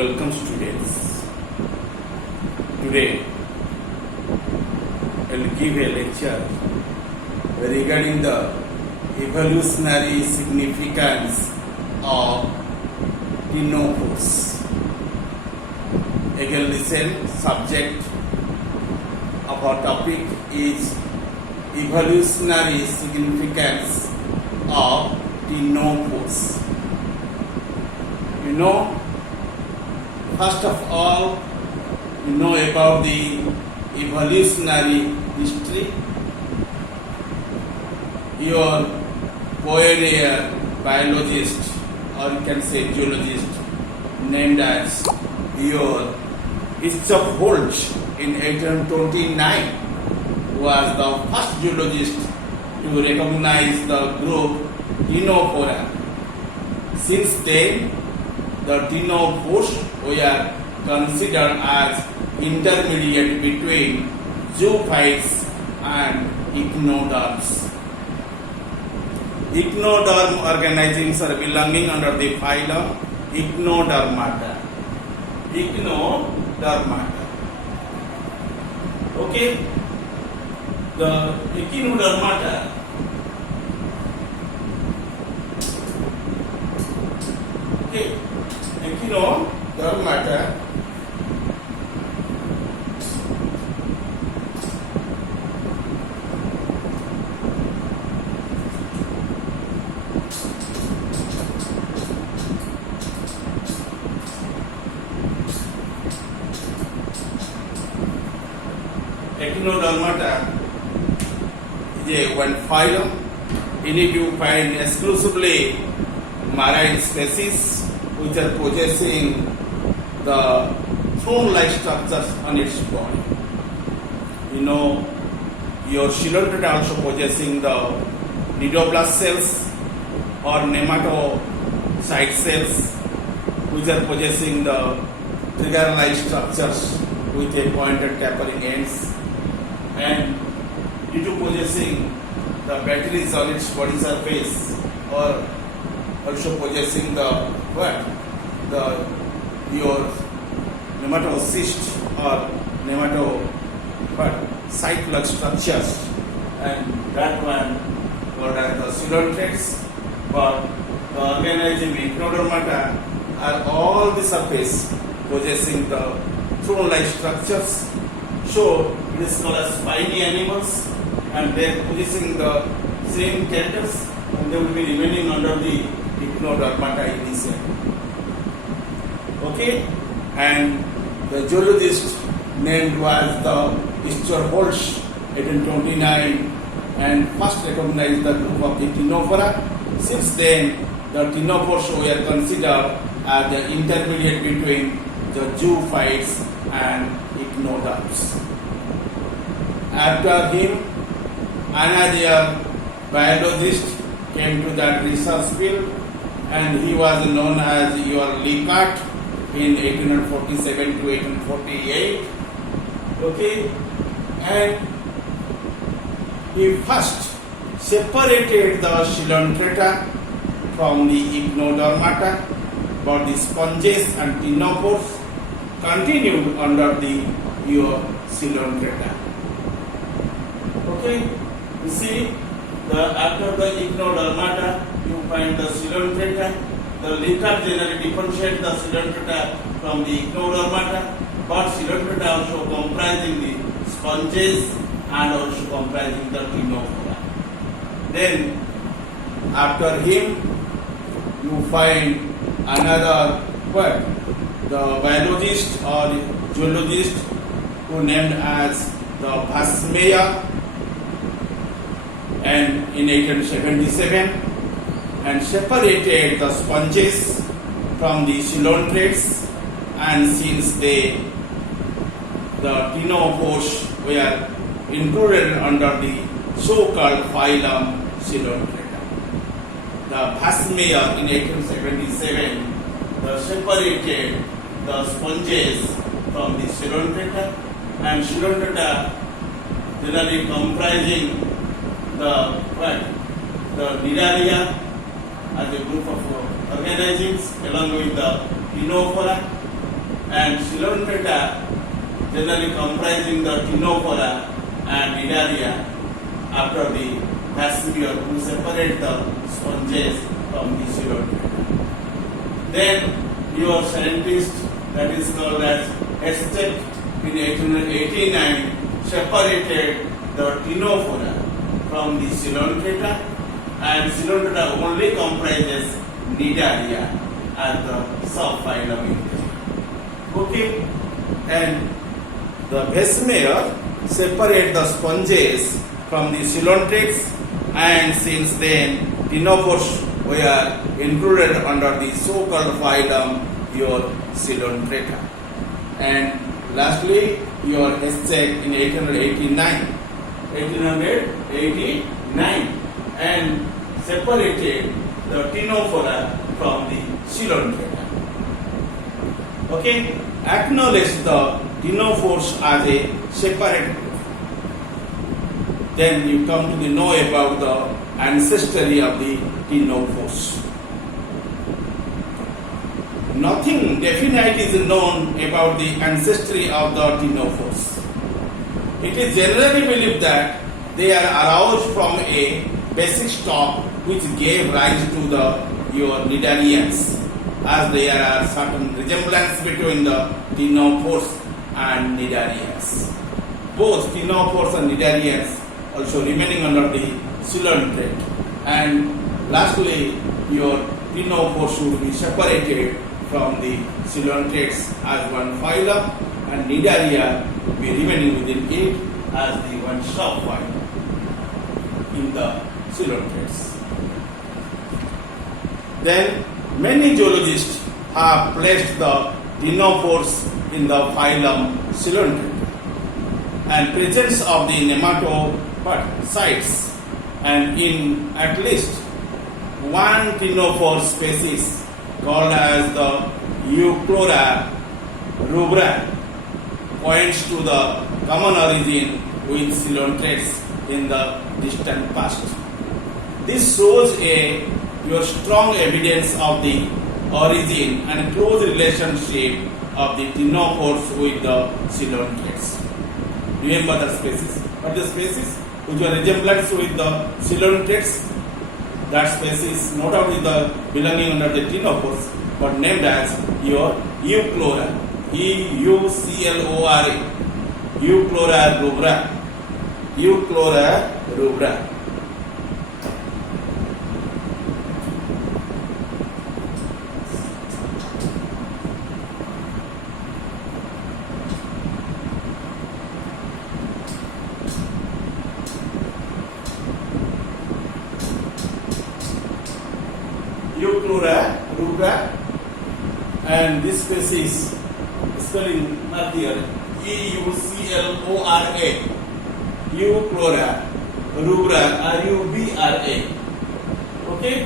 welcome students. Today I will give a lecture regarding the evolutionary significance of ctenophores. Again listen, subject of our topic is evolutionary significance of ctenophores. First of all, you know about the evolutionary history. Your pioneer biologist, or you can say geologist, named as your Holt in 1829 was the first geologist to recognize the group ctenophora. Since then, the ctenophores were considered as intermediate between zoophytes and echinoderms. Echinoderm organisms are belonging under the phylum Echinodermata. Okay, the Echinodermata Echinodermata is a one phylum. In it you find exclusively marine species which are possessing the throne-like structures on its body. Your Coelurosauria also possessing the nidoblast cells or nematocyte cells which are possessing the trigger-like structures with a pointed tapering ends, and due to possessing the batteries on its body surface, or also possessing your nematocyst or cyclic structures, and that one called as the coelurosauria. But the organism Echinodermata are all the surface possessing the throne-like structures. So it is called as spiny animals, and they are possessing the same characters, and they will be remaining under the Echinodermata in this end. Okay, and the geologist named was the Holt, 1829, and first recognized the group of the ctenophora. Since then, the ctenophores were considered as the intermediate between the zoophytes and echinoderms. After him, another biologist came to that research field, and he was known as your Leichardt in 1847 to 1848. Okay, and he first separated the Coelurosauria from the Echinodermata, but the sponges and ctenophores continued under the Coelurosauria. Okay, you see, after the Echinodermata, you find the Coelurosauria. The Leichardt generally differentiates the Coelurosauria from the Echinodermata, but Coelurosauria also comprising the sponges and also comprising the ctenophora. Then, after him, you find another the biologist or geologist who named as the Vasmeyer, and in 1877, and separated the sponges from the coelurosauria, and since the ctenophores were included under the so-called phylum Coelurosauria. The Vasmeyer in 1877 separated the sponges from the Coelurosauria, and Coelurosauria generally comprising the Nidaria as a group of organisms along with the ctenophora, and Coelenterata generally comprising the ctenophora and Nidaria after the Casimir who separate the sponges from the Coelenterata. Then your scientist that is called as Estep in 1889 separated the ctenophora from the Coelenterata, and Coelenterata only comprises Nidaria as the subphylum. Okay, and the Bessemer separate the sponges from the coelentrates, and since then ctenophores were included under the so-called phylum your Coelenterata. And lastly, your Hessek in 1889 and separated the ctenophora from the Coelenterata. Okay, acknowledge the ctenophores as a separate group. Then you come to know about the ancestry of the ctenophores. Nothing definite is known about the ancestry of the ctenophores. It is generally believed that they are aroused from a basic stock which gave rise to the your Nidarians, as there are certain resemblance between the ctenophores and Nidarians. Both ctenophores and Nidarians also remaining under the coelenterate. And lastly, your ctenophores should be separated from the coelentrates as one phylum, and Nidaria be remaining within it as the one subphylum in the coelentrates. Then many zoologists have placed the ctenophores in the phylum Coelenterata, and presence of the nematopod sites and in at least one ctenophore species called as the Euchlora rubra points to the common origin with coelentrates in the distant past. This shows your strong evidence of the origin and close relationship of the ctenophores with the coelentrates. Remember the species. What the species? Which are resemblance with the coelentrates. That species not only the belonging under the ctenophores, but named as your Euchlora, Euclora, Euchlora rubra, Euchlora rubra. Euchlora rubra, and this species spelling not here, Euclora, Euchlora rubra, Rubra. Okay,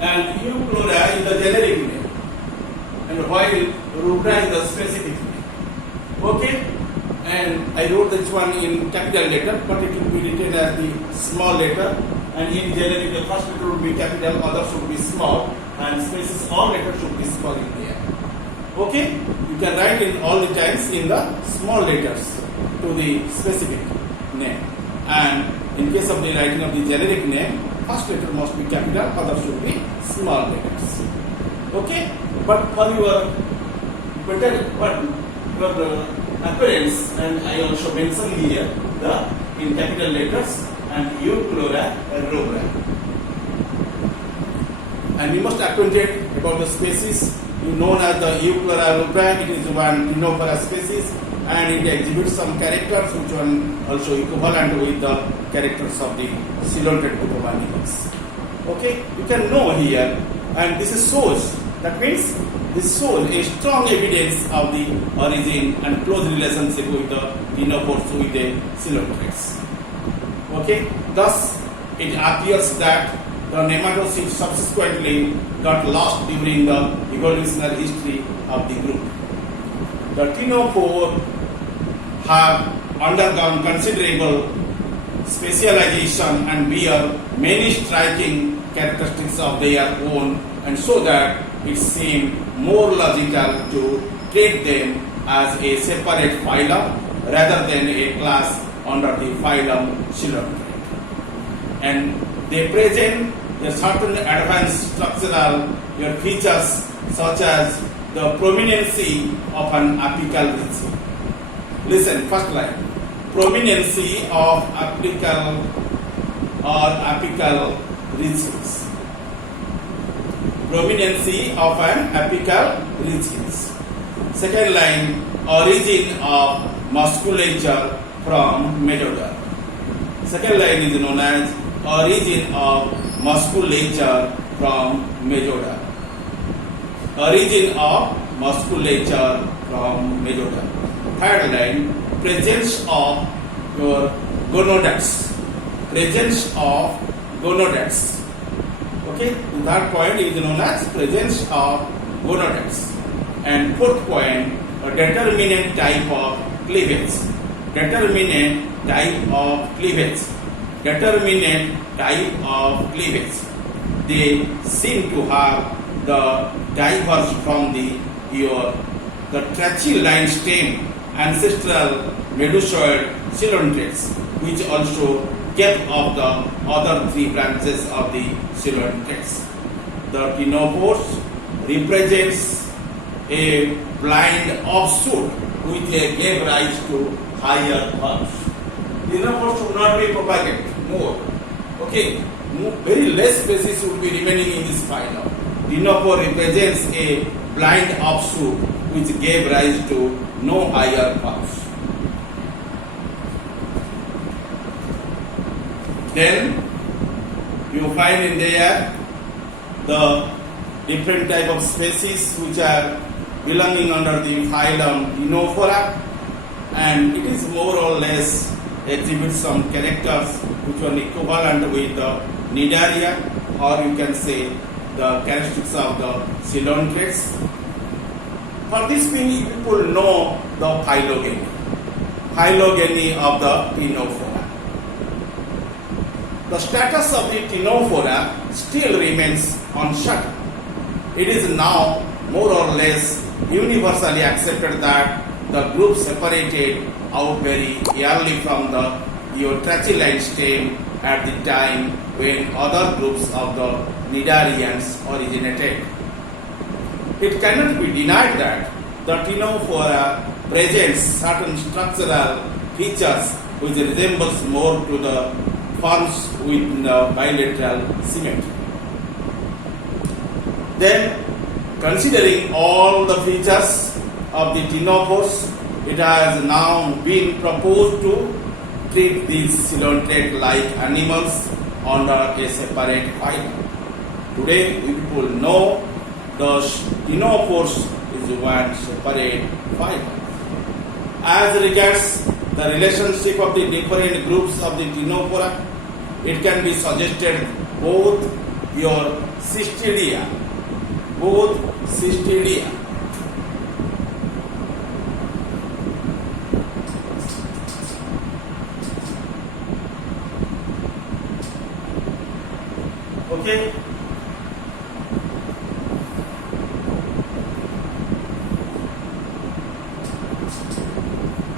and Euchlora is the generic name, and while rubra is the specific name. Okay, and I wrote this one in capital letter, but it will be written as the small letter. And in generic, the first letter would be capital, other should be small, and spaces all letters should be small in there. Okay, you can write in all the times in the small letters to the specific name. And in case of the writing of the generic name, first letter must be capital, other should be small letters. Okay, but for your better, your appearance, and I also mention here the in capital letters and Euchlora rubra. And you must acquainted about the species known as the Euchlora rubra. It is one ctenophora species, and it exhibits some characters which are also equivalent with the characters of the coelenterate group of animals. Okay, you can know here, and this is shows. That means this shows a strong evidence of the origin and close relationship with the ctenophores with the coelentrates. Okay, thus it appears that the nematocytes subsequently got lost during the evolutionary history of the group. The ctenophore have undergone considerable specialization and bear many striking characteristics of their own, and so that it seemed more logical to treat them as a separate phylum rather than a class under the phylum Coelotrate. And they present a certain advanced structural features such as the prominency of an apical ridge. Listen, first line. Prominency of apical ridges. Prominency of an apical ridges. Second line, origin of musculature from mesoderm. Second line is known as origin of musculature from mesoderm. Origin of musculature from mesoderm. Third line, presence of your gonads. Presence of gonads. Okay, that point is known as presence of gonads. And fourth point, a determinate type of cleavage. Determinate type of cleavage. Determinate type of cleavage. They seem to have the diverge from the trachy line stem ancestral medusoid coelotrates, which also kept of the other three branches of the coelotrates. The ctenophores represents a blind offshoot which gave rise to higher verbs. Ctenophores should not be propagated more. Okay, very less species would be remaining in this phylum. Ctenophore represents a blind offshoot which gave rise to no higher verbs. Then you find in there the different type of species which are belonging under the phylum Ctenophora, and it is more or less exhibits some characters which are equivalent with the Cnidaria, or you can say the characteristics of the coelotrates. For this thing, people know the phylogeny. Phylogeny of the Ctenophora. The status of the Ctenophora still remains uncertain. It is now more or less universally accepted that the group separated out very early from the trachyline stem at the time when other groups of the Cnidarians originated. It cannot be denied that the Ctenophora presents certain structural features which resembles more to the forms with the bilateral symmetry. Then, considering all the features of the ctenophores, it has now been proposed to treat these coelotrate-like animals under a separate phylum. Today, people know the ctenophores is one separate phylum. As regards the relationship of the different groups of the ctenophora, it can be suggested both cystidia, okay,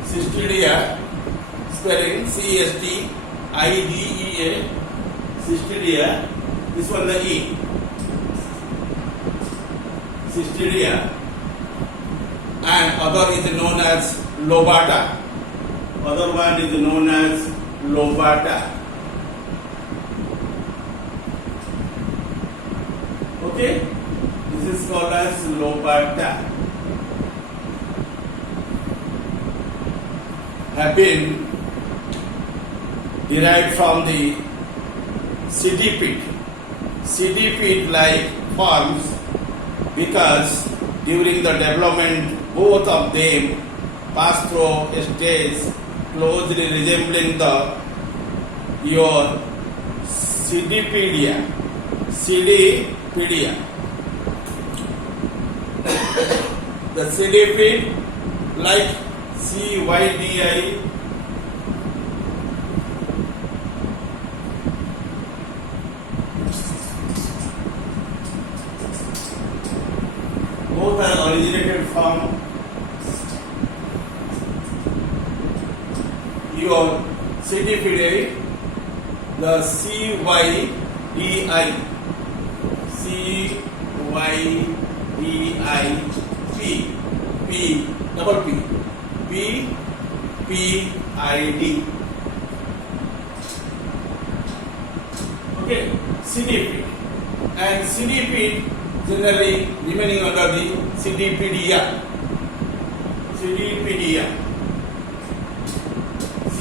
cystidia, spelling C-S-T-I-D-E-A, cystidia, this one the E, cystidia, and other is known as lobata. Other one is known as lobata. Okay, this is called as lobata. Have been derived from the centipede-like forms, because during the development both of them pass through a stage closely resembling your cedipedia. The centipede like CYDI both are originated from your ctenophora, the CYDI, double PPID. Okay, ctenophora. And ctenophora generally remaining under the ctenopedia. Ctenopedia.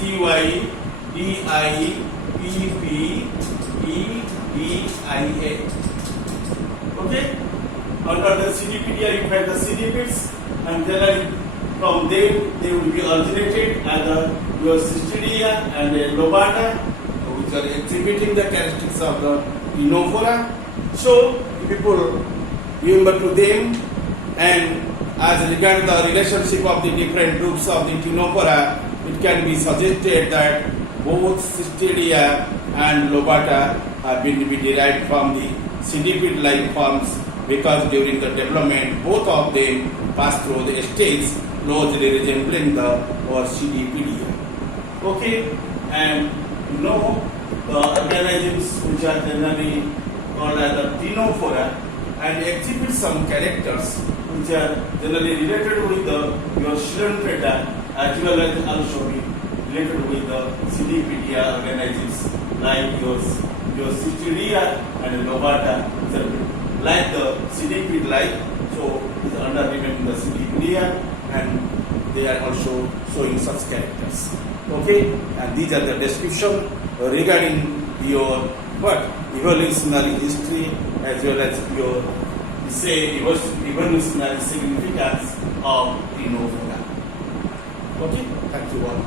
CYDIPPEDIA. Okay? Under the ctenopedia you find the ctenopedes, and generally from them they will be originated as your cystidia and lobata, which are exhibiting the characteristics of the ctenophora. So people remember to them, and as regards the relationship of the different groups of the ctenophora, it can be suggested that both cystidia and lobata have been to be derived from the centipede-like forms, because during the development both of them pass through the stages closely resembling the ctenopedia. Okay, and the organisms which are generally called as the ctenophora and exhibit some characters which are generally related with your Coelenterata, as well as also related with the ctenopedia organisms like your cystidia and lobata, like the centipede like, so is under remaining the ctenopedia, and they are also showing such characters. Okay, and these are the description regarding your evolutionary history, as well as your evolutionary significance of ctenophora. Okay, thank you all.